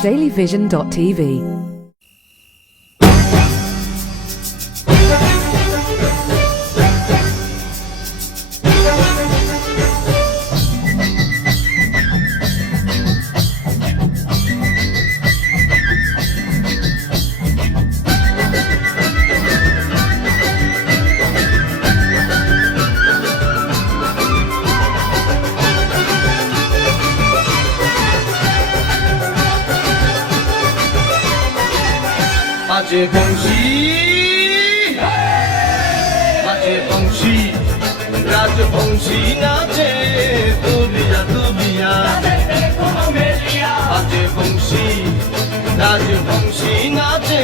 dailyvision.tv. বাজে বংশী রাজবংশী নাচে দুলিয়া দুলিয়া বাজে বংশী রাজবংশী নাচে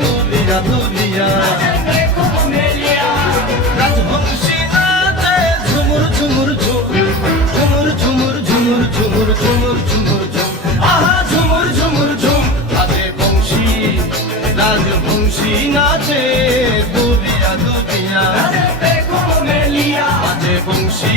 দুলিয়া দুলিয়া রাজবংশী নাচে ঝুমুর ঝুমুর ঝুম ঝুমুর ঝুমুর ঝুমুর ঝুমুর ঝুমুর ঝুমুর ঝুম আহা ঝুমুর ঝুমুর ঝুম বাজে বংশী রাজবংশী নাচে দুলিয়া দুলিয়া বাজে বংশী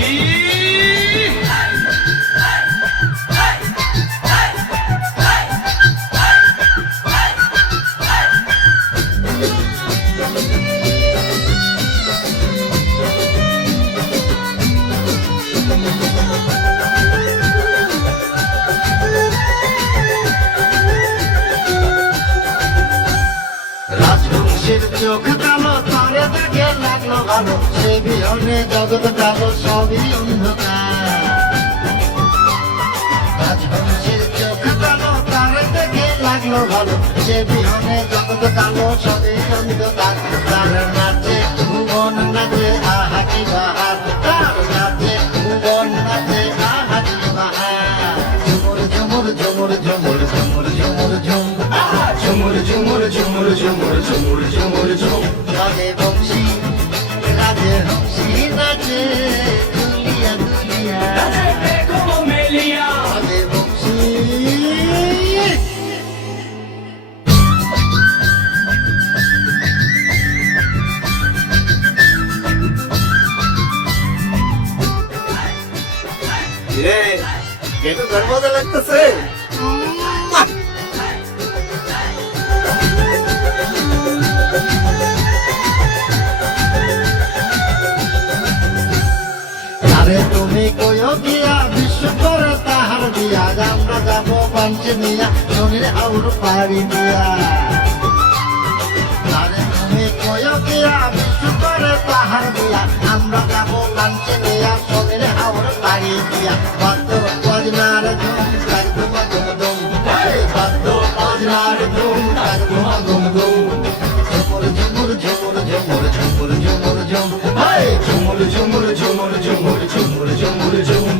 রাজবংশীর চোখ কালো তারে দেখে লাগলো ভালো সে বিহনে জগৎ কালো সবই অন্ধকার রাজবংশীর চোখ কালো তারে দেখে লাগলো ভালো সে বিহনে জগৎ কালো সবই অন্ধকার তার নাচে ভুবন নাচে আহা কি বাহার তার নাচে ভুবন নাচে আহা কি বাহার ঝুমুর ঝুমুর ঝুমুর ঝুমুর ঝুমুর ঝুমুর ঝুম ঝুমুর ঝুমুর ঝুমুর ঝুমুর ঝুমুর ঝুমুর ঝুম রাজে বংশী রাজে হংসী নাচে দুলিয়া দুলিয়া রাজে বংশী রে কেন গর্বদা লাগতেছে আরে তুমি কইও গিয়া বিশ্ব করে তাহার দিয়া আমরা যাবো পাঞ্চে নিয়া শনির আউর পাড়ি দিয়া আরে তুমি কইও গিয়া বিশ্ব করে তাহার দিয়া আমরা যাবো পাঞ্চে নিয়া শনির আউর পাড়ি দিয়া বাদ্য বাজনার ধুম কাজ ধুমা ধুম ধুম বাদ্য বাজনার ধুম কাজ ধুমা ধুম ধুম ঝুমুর ঝুমুর ঝুমুর ঝুমুর ঝুমুর ঝুমুর ঝুম ঝুমুর ঝুমুর ঝুমুর ঝুমুর ঝুমুর ঝুমুর ঝুম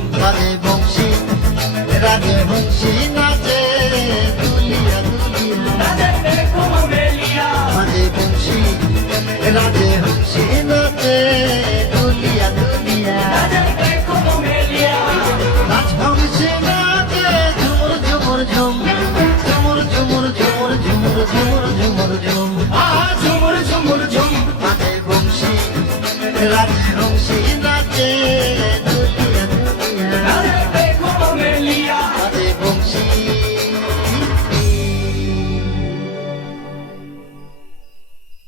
রাজে বংশী নাচে দুলিয়া দুলিয়া রাজে বংশী নাচে দুলিয়া দুলিয়া রাজবংশী নাচে ঝুমুর ঝুমুর ঝুম ঝুমুর ঝুমুর ঝুমুর ঝুমুর ঝুমুর ঝুমুর ঝুম আহা ঝুমুর ঝুমুর ঝুম রাজে বংশী রাজে